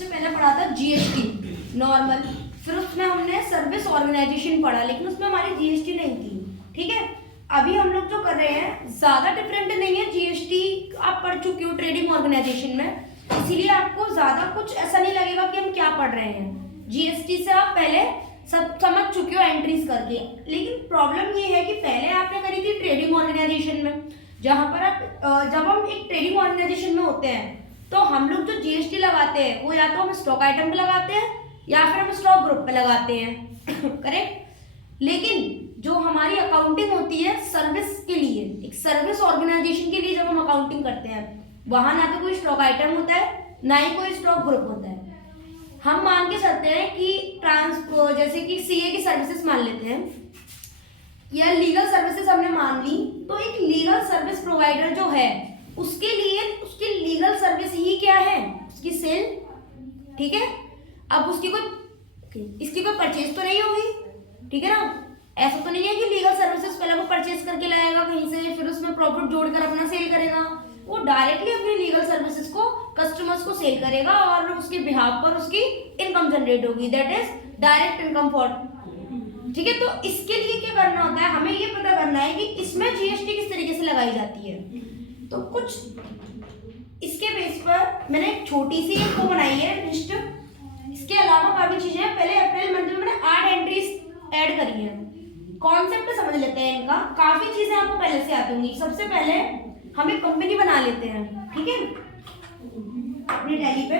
सबसे पहले पढ़ा था जीएसटी नॉर्मल, फिर उसमें हमने सर्विस ऑर्गेनाइजेशन पढ़ा, लेकिन उसमें हमारी जीएसटी नहीं थी, ठीक है। अभी हम लोग जो कर रहे हैं ज्यादा डिफरेंट नहीं है, जीएसटी आप पढ़ चुके हो ट्रेडिंग ऑर्गेनाइजेशन में, इसीलिए आपको ज्यादा कुछ ऐसा नहीं लगेगा कि हम क्या पढ़ रहे हैं। जीएसटी से आप पहले सब समझ चुके हो एंट्रीज करके, लेकिन प्रॉब्लम ये है कि पहले आपने करी थी ट्रेडिंग ऑर्गेनाइजेशन में, जहां पर आप जब हम एक ट्रेडिंग ऑर्गेनाइजेशन में होते हैं तो हम लोग जो जीएसटी लगाते हैं वो या तो हम स्टॉक आइटम पे लगाते हैं या फिर हम स्टॉक ग्रुप पे लगाते हैं करेक्ट। लेकिन जो हमारी अकाउंटिंग होती है सर्विस के लिए, एक सर्विस ऑर्गेनाइजेशन के लिए जब हम अकाउंटिंग करते हैं, वहां ना तो कोई स्टॉक आइटम होता है ना ही कोई स्टॉक ग्रुप होता है। हम मान के चलते हैं कि जैसे कि सीए की सर्विसेज मान लेते हैं या लीगल सर्विसेज हमने मान ली, तो एक लीगल सर्विस प्रोवाइडर जो है उसके लिए उसकी लीगल सर्विस ही क्या है, उसकी सेल, ठीक है। अब इसकी कोई परचेज तो नहीं होगी, ठीक है ना। ऐसा तो नहीं है कि लीगल सर्विसेज पहले वो परचेज करके लाएगा कहीं से, फिर उसमें प्रॉफिट जोड़कर अपना सेल करेगा। वो डायरेक्टली अपनी लीगल सर्विसेज को कस्टमर्स को सेल करेगा और उसके बिहाफ पर उसकी इनकम जनरेट होगी, that is direct income for, ठीक है। तो इसके लिए क्या करना होता है, हमें ये पता करना है कि इसमें जीएसटी किस तरीके से लगाई जाती है। तो कुछ इसके बेस पर मैंने एक छोटी सी एक बनाई है लिस्ट, इसके अलावा काफी चीजें हैं। पहले अप्रैल मंथ में मैंने 8 एंट्रीज ऐड करी है, कॉन्सेप्ट समझ लेते हैं इनका, काफी चीजें आपको पहले से आती होंगी। सबसे पहले हम एक कंपनी बना लेते हैं, ठीक है, अपनी टैली पे।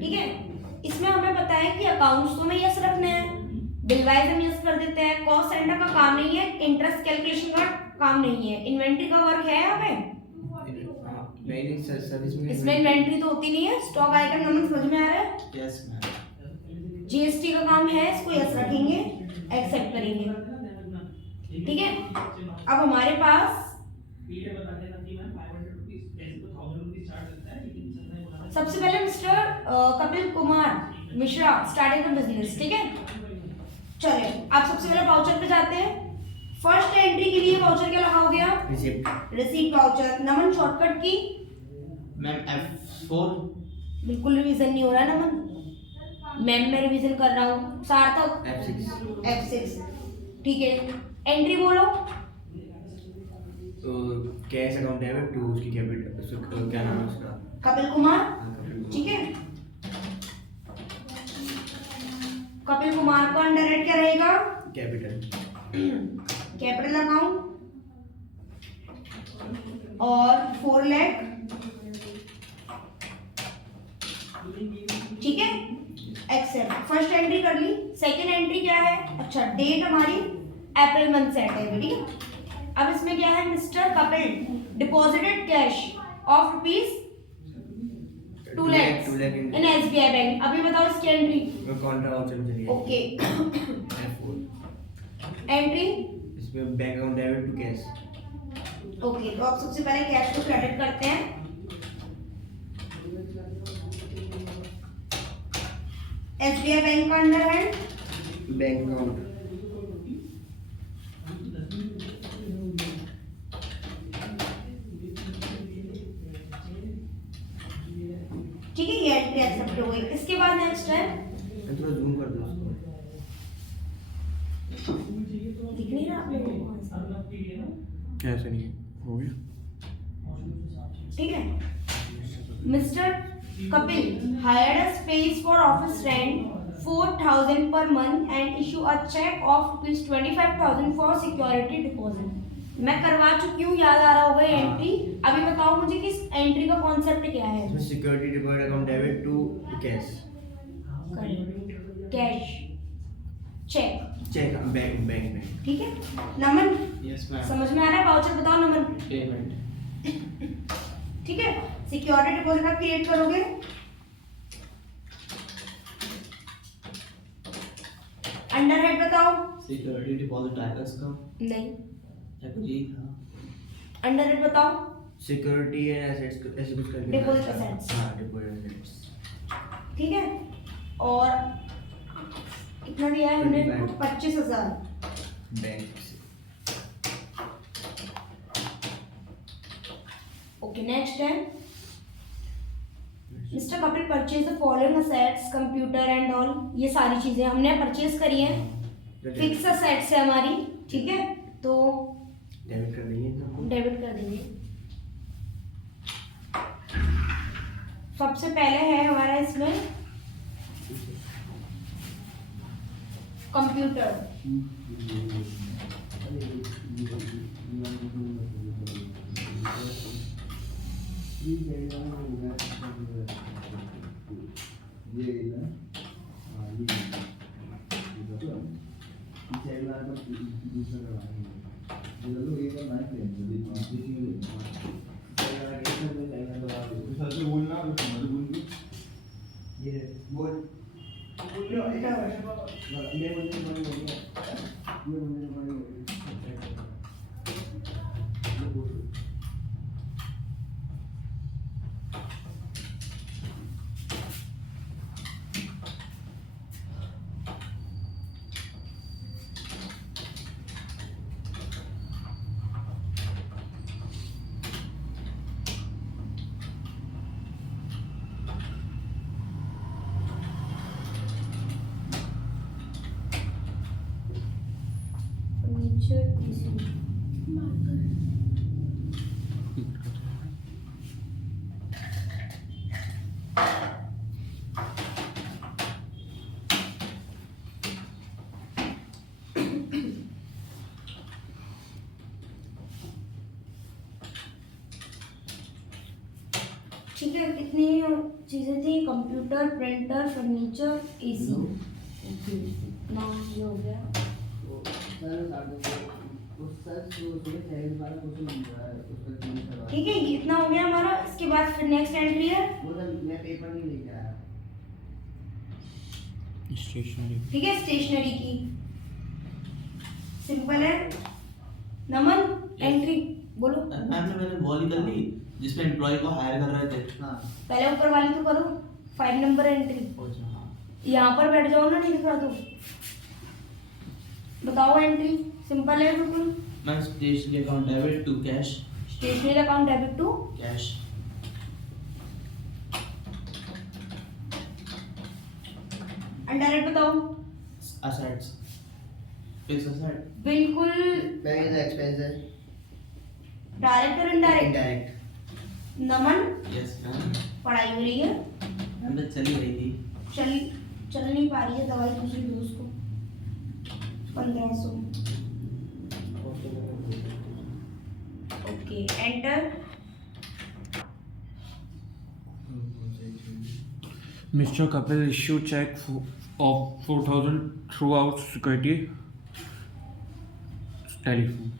ठीक है, इसमें हमें पता है कि अकाउंट्स तो में यस रखने हैं, बिल वाइज हम यस कर देते हैं, कॉस्ट सेंटर का काम नहीं है, इंटरेस्ट कैलकुलेशन का काम नहीं है, इन्वेंट्री का वर्क है यहाँ पे नहीं सर्विस में इसमें इन्वेंट्री तो होती नहीं है, स्टॉक आइटम नंबर समझ में आ रहा है। Yes ma'am. जीएसटी का काम है, इसको यस रखेंगे, एक्सेप्ट करेंगे, ठीक है। अब हमारे पास सबसे पहले mister Kapil Kumar Mishra starting the business, ठीक है। चलिए आप सबसे पहले वाउचर पे जाते हैं। फर्स्ट एंट्री के लिए वाउचर क्या लगा हो गया, रिसीप्ट वाउचर। नमन शॉर्टकट की मैम F4। बिल्कुल रिवीजन नहीं हो रहा है नमन, मैम मैं रिवीजन कर रहा हूँ। सार्थक F6, ठीक है। एंट्री बोलो। तो कैश अकाउंट है टू उसकी कैपिटल, क्या नाम है उसका, कपिल कुमार, ठीक है। कपिल कुमार को अंडर हेड क्या रहेगा, कैपिटल अकाउंट और 4 लाख, ठीक है, एक्सेप्ट। फर्स्ट एंट्री कर ली। सेकंड एंट्री क्या है, अच्छा डेट हमारी अप्रैल मंथ सेट है, ठीक है। अब इसमें क्या है, mister Kapil deposited cash of rupees 2 lakh in SBI bank. अभी बताओ इसकी एंट्री, काउंटर वाउचर में चलिए। ओके। F4 एंट्री इसमें bank account debit to cash, okay. तो अब सबसे पहले कैश को क्रेडिट करते हैं। एसबीआई बैंक का अंडर है बैंक अकाउंट, ठीक है, ये एंट्री एक्सेप्ट हो गई। इसके बाद नेक्स्ट है, थोड़ा जूम कर दो उसको, दिख नहीं रहा आप लोगों को, ऐसे नहीं हो गया, ठीक है। Mister Kapil hired a space for office rent 4,000 per month and issue a check of ₹25,000 for security deposit। मैं करवा चुकी हूँ, याद आ रहा होगा एंट्री। अभी बताओ मुझे कि इस एंट्री का कॉन्सेप्ट क्या है। इसमें security deposit account debit to cash, cash cheque bank में, ठीक है। Naman yes ma'am. समझ में आ रहा है, वाउचर बताओ नमन, पेमेंट, ठीक है। सिक्योरिटी डिपॉजिट आप क्रिएट करोगे, अंडर हेड बताओ। सिक्योरिटी डिपॉजिट आएगा इसका, नहीं। या कुछ ही था। अंडर हेड बताओ। सिक्योरिटी एंड एसेट्स ऐसे कुछ करके Deposit assets। हाँ डिपॉजिट एसेट्स ठीक है, और कितना दिया है हमने? 25,000। 25,000। बैंक से ओके, नेक्स्ट है mister Kapil purchase the following assets, computer and all. ये सारी चीजें हमने परचेज करी हैं, फिक्स असेट्स है हमारी। ठीक है, तो डेबिट कर देंगे ना डेबिट कर देंगे। सबसे पहले है हमारा इसमें कंप्यूटर। Furniture PC. ठीक है, कितनी चीज़ें थी? Computer, printer, furniture, AC. नाम ये हो गया। ठीक है, ये इतना हो गया हमारा। इसके बाद फिर नेक्स्ट एंट्री है स्टेशनरी। ठीक है, स्टेशनरी की। सिंपल है। नमन, एंट्री बोलो। मैंने वो ही कर ली जिसमें एम्प्लॉय को हायर कर रहे थे। हाँ। पहले ऊपर वाली तो करो, 5 नंबर एंट्री। यहाँ पर बैठ जाओ ना, नहीं दिख रहा तो बताओ एंट्री। सिंपल है बिल्कुल। मैं stationery account debit to cash. Stationery account debit to cash. Under head बताओ। Assets, fixed asset. बिल्कुल। एक्सपेंसेस डायरेक्ट और indirect? Indirect. Naman, yes ma'am. पढ़ाई हो रही है? मैम तो चली रही थी। चल नहीं पा रही है, दवाई दूसरी दो उसको। 1500। Okay, enter. Mr. Kapil issued check of 4,000 throughout security telephone.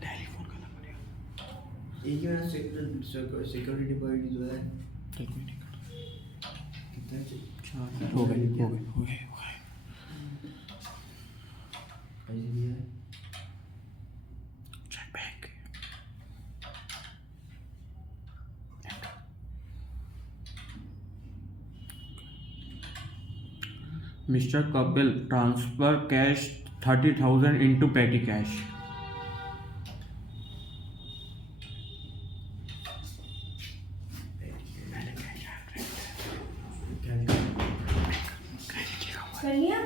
Telephone का नंबर है। एक ही मेरा सिक्योरिटी डिपॉजिट जो है चल कोई नहीं कर। कितना चार हो गए। पैसे दिया है cheque back. Mr. Kapil transfer cash 30,000 into petty cash. कर लिया?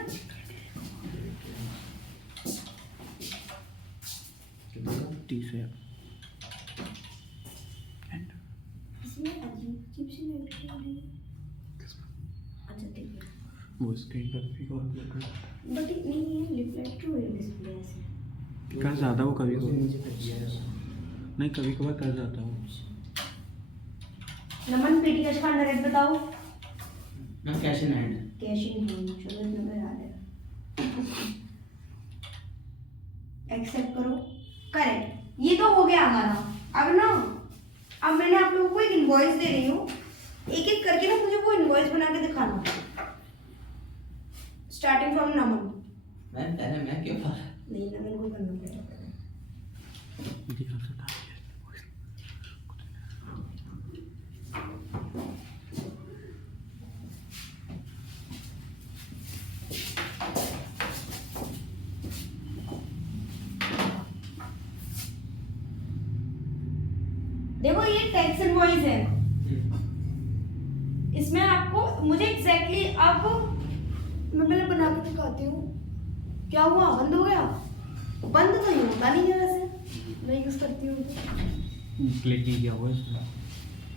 इसमें अजीब सी लाइट क्यों आ रही है? अच्छा ठीक है, वो स्क्रीन पर भी कॉल कर बट नहीं है लिप लाइट क्यों है डिस्प्ले ऐसे? कर जाता वो कभी उसने कभी नीचे कर दिया है नहीं कभी कभार कर जाता वो। नमन, पेटी कैश का अंडर हेड बताओ। Ma'am cash in hand. Cash in hand, चलो इतना कर आ रहा है। एक्सेप्ट करो। करेक्ट, ये तो हो गया हमारा। अब ना, अब मैंने आप लोगों को एक इनवॉइस दे रही हूँ, एक एक करके ना मुझे वो इनवॉइस बना के दिखाना, स्टार्टिंग फ्रॉम नमन। मैम पहले मैं क्यों पा रहा नहीं, नमन को करना पड़ेगा। देखो ये टैक्स इनवॉइस है, इसमें आपको मुझे एग्जैक्टली आपको मैं पहले बना के दिखाती हूँ। क्या हुआ, बंद हो गया? बंद तो ही होता नहीं है वैसे, मैं यूज करती हूँ तो। क्लिक नहीं किया हुआ इसमें।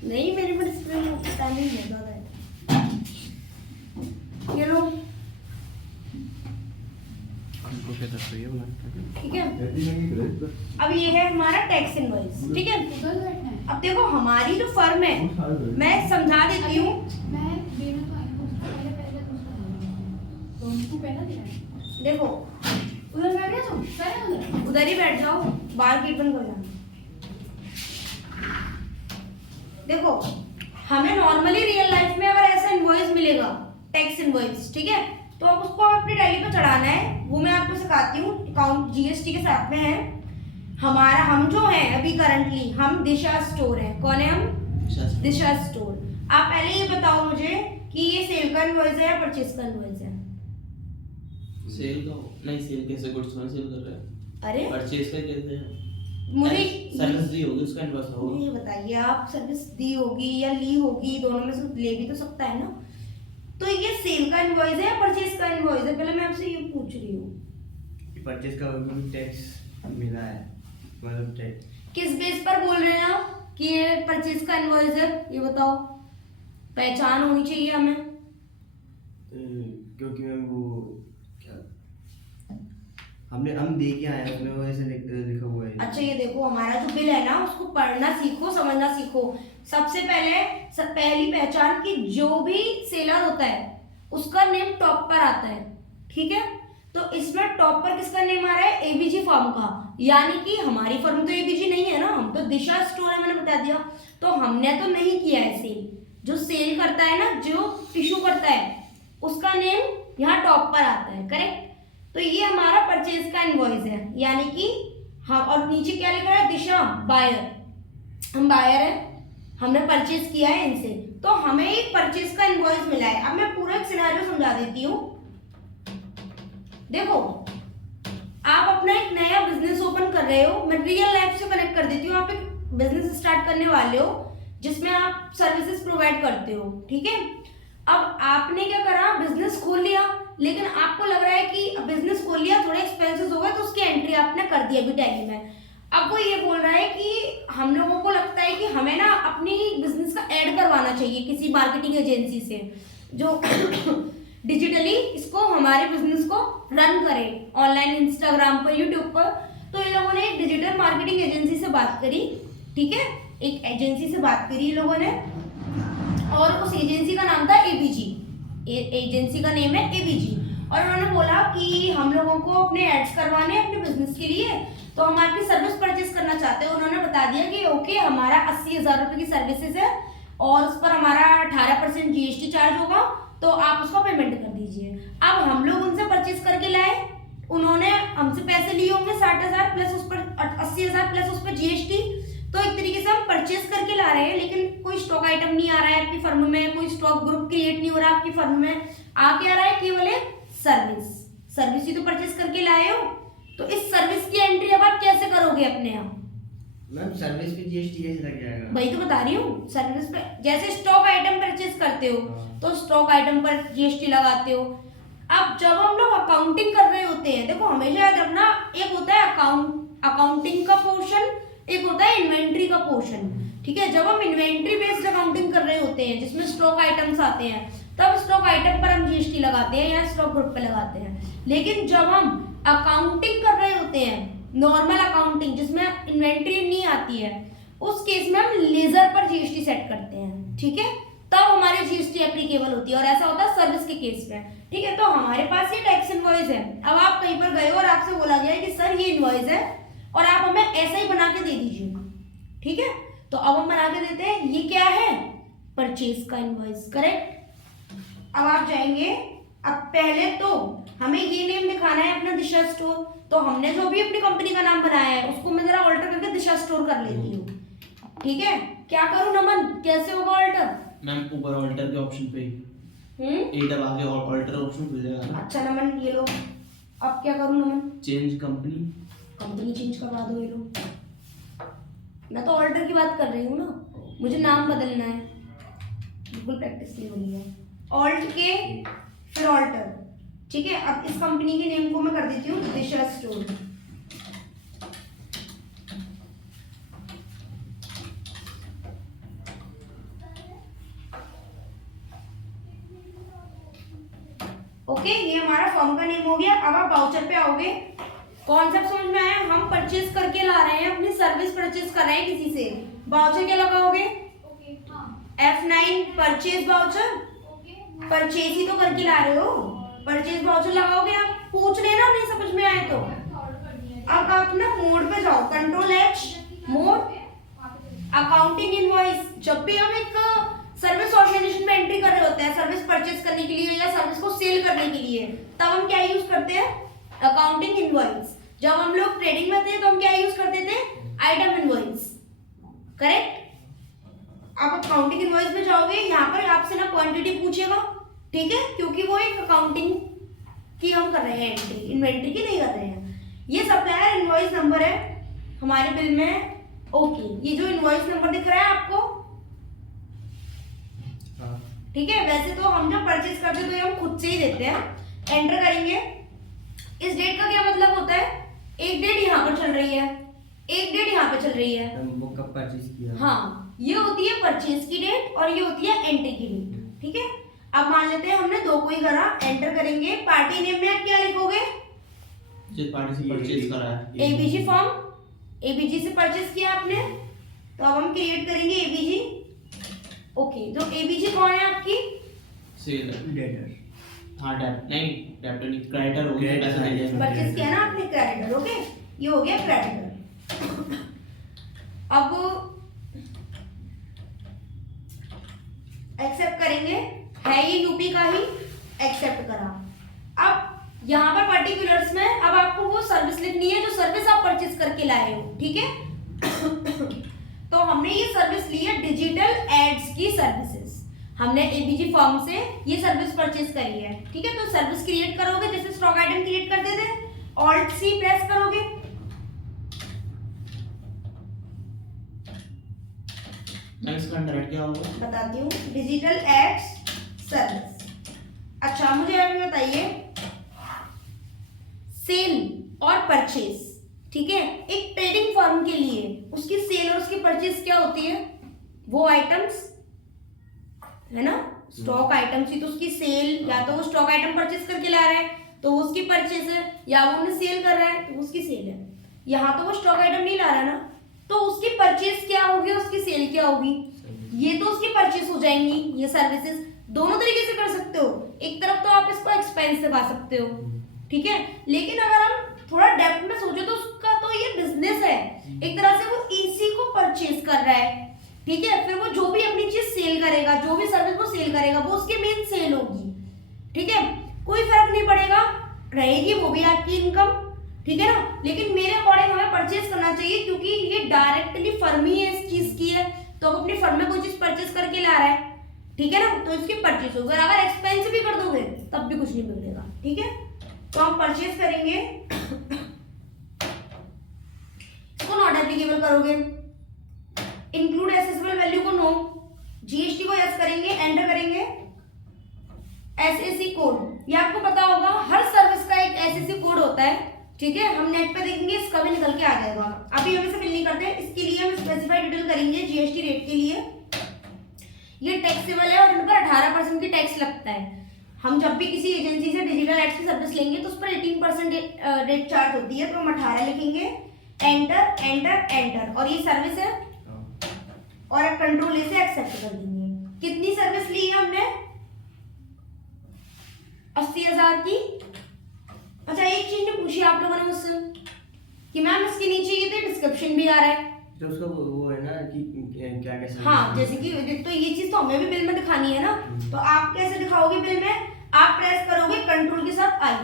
नहीं, मेरे पर डिस्प्ले में पता नहीं है ज़्यादा है। ये लो, हमको क्या दस रही है बोला? ठीक है। अब ये है हमारा टैक्स इनवॉइस, ठीक है। उधर बैठना है। अब देखो हमारी जो फर्म है, मैं समझा देती हूँ। मैं देना तो आई हूँ, पहले पहले तो उनको पहला देना है। देखो उधर बैठ गया तुम, पहले उधर। उधर ही बैठ जाओ, बाहर गेट बंद कर जाना। देखो हमें नॉर्मली रियल लाइफ में अगर ऐसा इनवॉइस मिलेगा, टैक्स इनवॉइस, ठीक है, तो अब उसको अपनी डायरी पे चढ़ाना है। वो मैं आपको सिखाती हूँ, अकाउंट जीएसटी के साथ में है हमारा। हम जो है अभी करंटली हम दिशा स्टोर है। कौन है हम? है? दिशा स्टोर। आप पहले ये बताओ मुझे कि ये सेल का इनवॉइस है या परचेज का इनवॉइस है? सेल का नहीं, सेल कैसे गुड्स में सेल कर रहे हैं? अरे परचेज का कैसे है? मुझे सर्विस दी होगी उसका इनवॉइस होगा। ये बताइए, आप सर्विस दी होगी या ली होगी, दोनों में से ले भी तो सकता है ना। तो ये सेल का इनवॉइस है या परचेज का इनवॉइस है? पहले मैं आपसे ये पूछ रही हूँ। परचेज का टैक्स मिला है, मतलब टैक्स किस बेस पर बोल रहे हैं आप कि ये परचेज का इनवॉइस है? ये बताओ, पहचान होनी चाहिए हमें। क्योंकि मैम वो क्या हम दे के आए हैं, उसमें वो ऐसे लिखा हुआ है। अच्छा ये देखो, हमारा जो बिल है ना, उसको पढ़ना सीखो, समझना सीखो। सबसे पहले पहली पहचान कि जो भी सेलर होता है उसका नेम टॉप पर आता है, ठीक है। तो इसमें टॉप पर किसका नेम आ रहा है? एबीजी फर्म का, यानी कि हमारी फर्म तो एबीजी नहीं है ना, हम तो दिशा स्टोर है, मैंने बता दिया। तो हमने तो नहीं किया है सेल। जो सेल करता है ना, जो इशू करता है, उसका नेम यहाँ टॉप पर आता है, करेक्ट। तो ये हमारा परचेज का इनवॉइस है, यानी कि हाँ, और नीचे क्या लिखा है? दिशा बायर, हम बायर है, हमने परचेज किया है इनसे, तो हमें एक परचेज का इनवॉइस मिला है। अब मैं पूरा एक सिनेरियो समझा देती हूँ। देखो आप अपना एक नया बिजनेस ओपन कर रहे हो, मैं रियल लाइफ से कनेक्ट कर देती हूँ। आप एक बिजनेस स्टार्ट करने वाले हो जिसमें आप सर्विसेज प्रोवाइड करते हो, ठीक है। अब आपने क्या करा? बिजनेस खोल लिया, लेकिन आपको लग रहा है कि बिजनेस खोल लिया, थोड़े एक्सपेंसेस हो गए, तो उसकी एंट्री आपने कर दी अभी टैली में। अब वो ये बोल रहा है कि हम लोगों को लगता है कि हमें ना अपनी बिजनेस का ऐड करवाना चाहिए किसी मार्केटिंग एजेंसी से, जो डिजिटली इसको हमारे बिजनेस को रन करे ऑनलाइन, इंस्टाग्राम पर, यूट्यूब पर। तो इन लोगों ने एक डिजिटल मार्केटिंग एजेंसी से बात करी, ठीक है, एक एजेंसी से बात करी इन लोगों ने, और उस एजेंसी का नाम था एबीजी। एजेंसी का नेम है एबीजी। और उन्होंने बोला कि हम लोगों को अपने एड्स करवाने अपने बिजनेस के लिए, तो हम आपकी सर्विस परचेज करना चाहते हैं। उन्होंने बता दिया कि ओके, हमारा 80,000 रुपये की सर्विसेज है और उस पर हमारा 18% जीएसटी चार्ज होगा, तो आप उसका पेमेंट कर दीजिए। अब हम लोग उनसे परचेज करके लाए, उन्होंने हमसे पैसे लिए होंगे 60,000 प्लस उस पर 80,000 प्लस उस पर जीएसटी। तो एक तरीके से हम परचेज करके ला रहे हैं, लेकिन कोई स्टॉक आइटम नहीं आ रहा है आपकी फर्म में, कोई स्टॉक ग्रुप क्रिएट नहीं हो रहा आपकी फर्म में। आ क्या रहा है? केवल एक सर्विस ही तो परचेज करके लाए हो। तो इस सर्विस की एंट्री अब आप कैसे करोगे अपने यहाँ? मैम सर्विस पे जीएसटी कैसे लग जाएगा? वही तो बता रही हूँ, सर्विस पे जैसे स्टॉक आइटम परचेज करते हो तो स्टॉक आइटम पर जीएसटी लगाते हो। अब जब हम लोग अकाउंटिंग कर रहे होते हैं, देखो हमेशा याद रखना, एक होता है अकाउंटिंग का पोर्शन, एक होता है इन्वेंट्री का पोर्शन, ठीक है। जब हम इन्वेंट्री बेस्ड अकाउंटिंग कर रहे होते हैं जिसमें स्टॉक आइटम्स आते हैं, तब स्टॉक आइटम पर हम जीएसटी लगाते हैं या स्टॉक ग्रुप पे लगाते हैं। लेकिन जब हम अकाउंटिंग कर रहे होते हैं, नॉर्मल अकाउंटिंग जिसमें इन्वेंट्री नहीं आती है, उस केस में हम लेजर पर जीएसटी सेट करते हैं, ठीक है, तब हमारी जीएसटी एप्लीकेबल होती है। और ऐसा होता है सर्विस के केस में, ठीक है। तो हमारे पास ये टैक्स इनवॉइस है। अब आप कहीं पर गए हो और आपसे बोला गया है कि सर ये इनवॉइस है और आप हमें ऐसा ही बना के दे दीजिए, ठीक है। तो अब हम बना के देते हैं, ये क्या है, परचेज का इनवॉइस, करेक्ट। अब आप जाएंगे, अब पहले तो हमें ये नेम दिखाना है अपना दिशा स्टोर, तो हमने जो भी अपनी कंपनी का नाम बनाया है उसको मैं जरा ऑल्टर करके दिशा स्टोर कर लेती हूँ, ठीक है। क्या करूँ नमन, कैसे होगा ऑल्टर? मैम ऊपर ऑल्टर के ऑप्शन पे ए दबा के ऑल्टर ऑप्शन खुल जाएगा ना। अच्छा नमन ये लो, अब क्या करूँ नमन? चेंज कंपनी, कंपनी चेंज करवा दो, ये लो। मैं तो ऑल्टर की बात कर रही हूँ ना, मुझे नाम बदलना है, बिल्कुल प्रैक्टिस नहीं हुई है। ऑल्ट के फिर ऑल्टर, ठीक है। अब इस कंपनी के नेम को मैं कर देती हूँ दिशा स्टोर। ओके, ये हमारा फॉर्म का नेम हो गया। अब आप वाउचर पे आओगे, कॉन्सेप्ट समझ में आया? हम परचेज करके ला रहे हैं, अपनी सर्विस परचेज कर रहे हैं किसी से, वाउचर क्या लगाओगे? ओके हाँ F9 purchase voucher, okay purchase ही तो करके ला रहे हो, परचेज वाउचर लगाओगे। आप पूछ लेना, नहीं समझ में आए तो। ऑर्डर कर दिया अब आप ना मोड पे जाओ, कंट्रोल H मोड, वहाँ पे अकाउंटिंग इनवॉइस। जब भी हम एक सर्विस ऑर्गेनाइजेशन में एंट्री कर रहे होते हैं, सर्विस परचेज करने के लिए या सर्विस को सेल करने के लिए, तब हम क्या यूज करते हैं? Accounting invoice. जब हम लोग ट्रेडिंग में थे तो हम क्या यूज करते थे? Item invoice, correct. आप अकाउंटिंग इनवॉइस में जाओगे, यहाँ पर आपसे ना क्वांटिटी पूछेगा, ठीक है, क्योंकि वो एक अकाउंटिंग की हम कर रहे हैं एंट्री, इन्वेंट्री की नहीं कर रहे हैं। ये सप्लायर इनवॉइस नंबर है हमारे बिल में। ओके, ये जो इनवॉइस नंबर दिख रहा है आपको, हाँ। ठीक है। वैसे तो हम जब परचेज करते हैं तो ये हम खुद से ही देते हैं, एंटर करेंगे। इस डेट का क्या मतलब होता है? एक डेट यहाँ पर चल रही है, एक डेट यहाँ पे चल रही है। वो कब परचेज किया? हाँ, ये होती है परचेज की डेट और ये होती है एंट्री की डेट, ठीक है। अब मान लेते हैं हमने दो को ही करा, एंटर करेंगे। पार्टी नेम में आप क्या लिखोगे? जिस पार्टी से परचेज करा है। एबीजी फॉर्म, एबीजी से परचेज किया आपने, तो अब हम क्रिएट करेंगे एबीजी। ओके, तो एबीजी कौन है आपकी? Sale debtor. हाँ डेट नहीं, डेटर नहीं, क्रेडिटर हो गया, Creditor, पैसा नहीं है। परचेज किया ना आपने, क्रेडिटर। ओके, ये हो गया क्रेडिटर। अब एक्सेप्ट करेंगे, है ये यूपी का ही, एक्सेप्ट करा। अब यहाँ पर पर्टिकुलर्स में अब आपको वो सर्विस लिखनी है जो सर्विस आप परचेज करके लाए हो, ठीक है। तो हमने ये सर्विस ली है डिजिटल एड्स की सर्विसेज, हमने एबीजी फॉर्म से ये सर्विस परचेज करी है, ठीक है। तो सर्विस क्रिएट करोगे, जैसे स्टॉक आइटम क्रिएट करते थे, ऑल्ट सी प्रेस करोगे, नेक्स्ट का अंडर क्या होगा? बताती हूँ, डिजिटल एड्स सर्विस। अच्छा मुझे अभी बताइए, सेल और परचेज, ठीक है, एक ट्रेडिंग फर्म के लिए उसकी सेल और उसकी परचेज क्या होती है? वो आइटम्स है ना, स्टॉक आइटम्स ही तो उसकी सेल, या तो वो स्टॉक आइटम परचेज करके ला रहा है तो वो उसकी परचेज है, या वो उन्हें सेल कर रहा है तो उसकी सेल है। यहाँ तो वो स्टॉक आइटम नहीं ला रहा ना, तो उसकी परचेज क्या होगी, उसकी सेल क्या होगी? ये तो उसकी परचेज हो जाएंगी। ये सर्विसेज दोनों तरीके से कर सकते हो, एक तरफ तो आप इसको एक्सपेंस लगा सकते हो, ठीक है, लेकिन अगर हम थोड़ा डेप्थ में सोचे तो उसका तो ये बिजनेस है, एक तरह से वो इसी को परचेज कर रहा है, ठीक है। फिर वो जो भी अपनी चीज सेल करेगा, जो भी सर्विस वो सेल करेगा, वो उसकी मेन सेल होगी, ठीक है, कोई फर्क नहीं पड़ेगा, रहेगी वो भी आपकी इनकम, ठीक है ना। लेकिन मेरे अकॉर्डिंग हमें परचेज करना चाहिए, क्योंकि ये डायरेक्टली फर्म ही इस चीज की है, तो वो अपनी फर्म में कोई चीज परचेज करके ला रहा है, ठीक है ना, तो इसकी परचेज होगी। अगर एक्सपेंस भी कर दोगे तब भी कुछ नहीं मिलेगा, ठीक है। तो हम परचेज करेंगे, इसको नॉट एप्लीकेबल करोगे, इंक्लूड एसेसेबल वैल्यू को नो, जीएसटी को यस करेंगे, एंटर करेंगे। एसएसी कोड, ये आपको पता होगा हर सर्विस का एक एसएसी कोड होता है, ठीक है, हम नेट पे देखेंगे, इसका भी निकल के आ जाएगा। अभी हम इसे फिल नहीं करते, इसके लिए हम स्पेसिफाइड डिटेल करेंगे जीएसटी रेट के लिए। ये टैक्सेबल है और इन पर 18% की टैक्स लगता है। हम जब भी किसी एजेंसी से डिजिटल एड्स की सर्विस लेंगे तो उस पर 18% रेट चार्ज होती है, तो हम 18 लिखेंगे, एंटर एंटर एंटर, और ये सर्विस है और कंट्रोल से एक्सेप्ट कर देंगे। कितनी सर्विस ली है हमने? 80,000 की। अच्छा एक चीज ने पूछी आप लोगों ने मुझसे कि मैम इसके नीचे ये तो डिस्क्रिप्शन भी आ रहा है, तो उसका वो है ना कि क्या क्या service हाँ, है। जैसे कि तो ये चीज तो हमें भी बिल में दिखानी है ना, तो आप कैसे दिखाओगे बिल में? आप प्रेस करोगे कंट्रोल के साथ आई,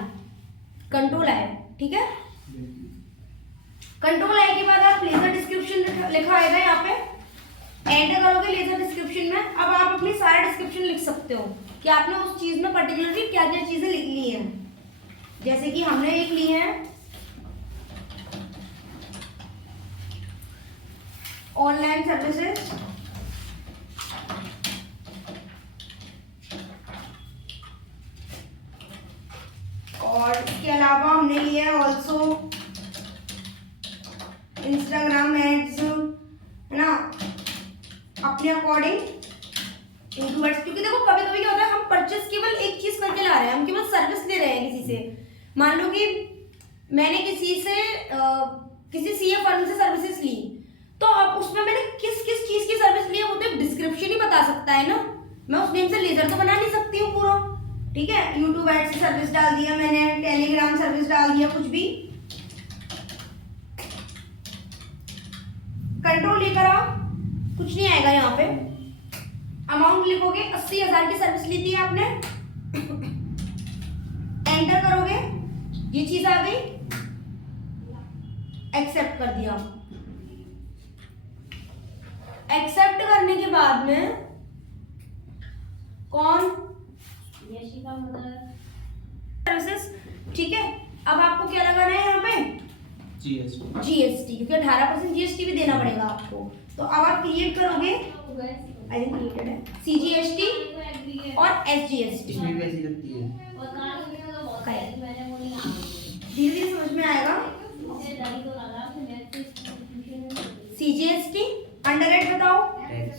कंट्रोल आई, ठीक है। कंट्रोल आई के बाद आप लेजर डिस्क्रिप्शन लिखा आएगा यहाँ पे, एंटर करोगे लेजर डिस्क्रिप्शन में। अब आप अपनी सारे डिस्क्रिप्शन लिख सकते हो कि आपने उस चीज में पर्टिकुलरली क्या क्या चीजें लिख ली हैं। जैसे कि हमने एक ली है ऑनलाइन सर्विसेज, और इसके अलावा हमने लिया है ऑल्सो इंस्टाग्राम एड्स, है ना, अपने अकॉर्डिंग यूट्यूबर्स। क्योंकि देखो कभी कभी क्या होता है, हम परचेस केवल एक चीज करके ला रहे हैं, हम केवल सर्विस ले रहे हैं किसी से। मान लो कि मैंने किसी से किसी सीए फर्म से सर्विसेज ली, तो अब उसमें मैंने किस किस चीज की सर्विस ली है वो तो एक डिस्क्रिप्शन ही बता सकता है ना, मैं उस नेम से लेजर तो बना नहीं सकती हूँ पूरा, ठीक है। यूट्यूब एड्स की सर्विस डाल दिया मैंने, टेलीग्राम सर्विस डाल दिया, कुछ भी। कंट्रोल लेकर आओ, कुछ नहीं आएगा यहाँ पे। अमाउंट लिखोगे, 80,000 की सर्विस ली थी आपने, एंटर करोगे, ये चीज आ गई, एक्सेप्ट कर दिया। एक्सेप्ट करने के बाद में कौन सर्विसेज, ठीक है। अब आपको क्या लगाना है यहाँ पे? जीएसटी, क्योंकि 18% जीएसटी भी देना पड़ेगा आपको। तो अब आप क्रिएट करोगे, आई थिंक क्रिएटेड है, सीजीएसटी और एसजीएसटी। इसमें भी ऐसी लगती है। धीरे धीरे समझ में आएगा। सीजीएसटी, अंडर हेड बताओ, tax,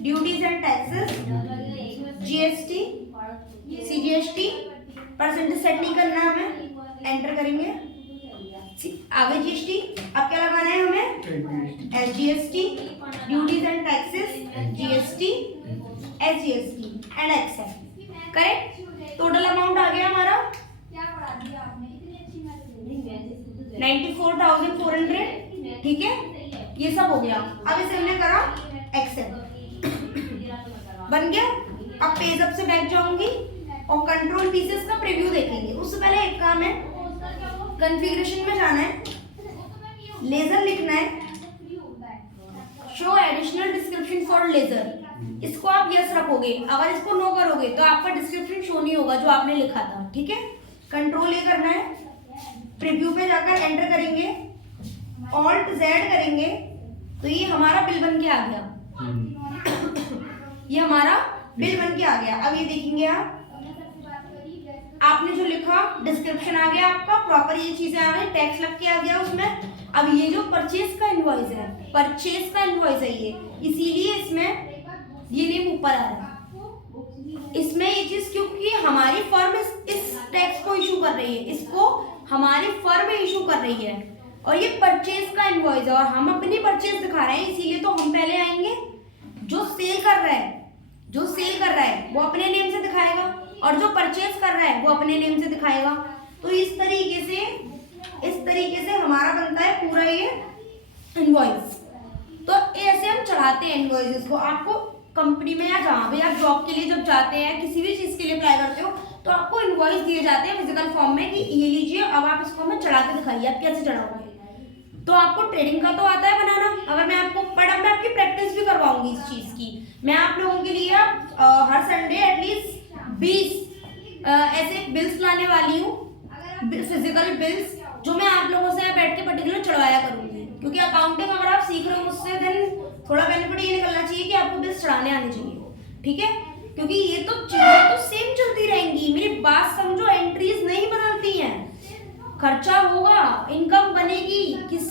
duties and taxes, GST, CGST, percentage set नहीं करना है हमें, एंटर करेंगे, आगे जीएसटी। अब क्या लगाना है हमें? SGST, duties and taxes, GST, SGST and excess, correct. Total amount आ गया हमारा 94,400, ठीक है, ये सब हो गया। अब इसे हमने करा एक्सेप्ट, बन गया। अब पेज अप से बैक जाऊंगी और कंट्रोल पीसेस का प्रीव्यू देखेंगे। उससे पहले एक काम है, कॉन्फ़िगरेशन में जाना है, लेजर लिखना है, show additional description for ledger, इसको आप यस रखोगे। अगर इसको नो करोगे तो आपका डिस्क्रिप्शन शो नहीं होगा जो आपने लिखा था, ठीक है। कंट्रोल ए करना है, प्रीव्यू पे जाकर एंटर करेंगे, ऑल्ट जेड करेंगे, तो ये हमारा बिल बन के आ गया। ये हमारा बिल बन के आ गया। अब ये देखेंगे आप, आपने जो लिखा डिस्क्रिप्शन आ गया आपका, प्रॉपर ये चीजें आ गई, टैक्स लग के आ गया उसमें। अब ये जो परचेज का इनवॉइस है, परचेज का इनवॉइस है ये, इसीलिए इसमें ये नेम ऊपर आ रहा है। इसमें ये चीज क्योंकि हमारी फर्म इस टैक्स को इशू कर रही है, इसको हमारी फर्म इशू कर रही है, और ये परचेज का इनवॉइस है और हम अपनी परचेज दिखा रहे हैं, इसीलिए तो हम पहले आएंगे। जो सेल कर रहा है, जो सेल कर रहा है वो अपने नेम से दिखाएगा, और जो परचेज कर रहा है वो अपने नेम से दिखाएगा। तो इस तरीके से हमारा बनता है पूरा ये इनवॉइस। तो ऐसे हम चढ़ाते हैं इनवॉइसेस को। आपको कंपनी में या जहाँ भी आप जॉब के लिए जब जाते हैं, किसी भी चीज़ के लिए अप्लाई करते हो, तो आपको इनवॉइस दिए जाते हैं फिजिकल फॉर्म में कि ये लीजिए, अब आप इसको हमें चढ़ा के दिखाइए आप कैसे चढ़ाओगे। तो आपको ट्रेडिंग का तो आता है बनाना, अगर मैं आपको मैं आपकी प्रैक्टिस भी करवाऊंगी इस चीज़ की। मैं आप लोगों के लिए हर संडे एटलीस्ट 20 ऐसे बिल्स लाने वाली हूँ, फिजिकल बिल्स, जो मैं आप लोगों से बैठ के पर्टिकुलर चढ़वाया करूँगी। क्योंकि अकाउंटिंग अगर आप सीख रहे हो मुझसे, देन थोड़ा बेनिफिट ये निकलना चाहिए कि आपको बिल्स चढ़ाने आने चाहिए, ठीक है। क्योंकि ये तो चीज़ें तो सेम चलती रहेंगी, मेरी बात समझो, एंट्रीज नहीं बदलती हैं। खर्चा होगा, इनकम बनेगी,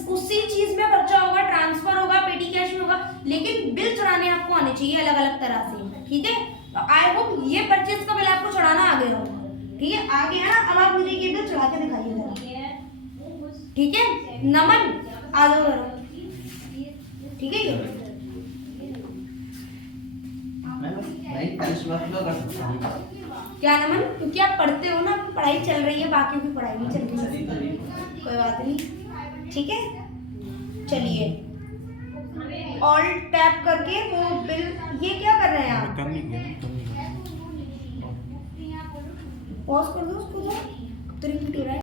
उसी चीज में खर्चा होगा, ट्रांसफर होगा, पेटी कैश में होगा, लेकिन बिल चढ़ाने आपको आने चाहिए अलग अलग तरह से, ठीक है। तो आई होप ये परचेज का बिल आपको चढ़ाना आ गया हो, ठीक है। आ गया ना, अब आप मुझे ये बिल चढ़ा के दिखाइए जरा, ठीक है। नमन आ जाओ जरा, ठीक है। ये मैं कर सकता हूँ। क्या नमन, क्योंकि आप पढ़ते हो ना, पढ़ाई चल रही है, बाकी की पढ़ाई नहीं चल रही, कोई बात नहीं, ठीक है। चलिए ऑल्ट टैप करके वो बिल, ये क्या कर रहे हैं आप? कर नहीं गया पॉज कर दो उसको, तो रिपीट हो रहा है।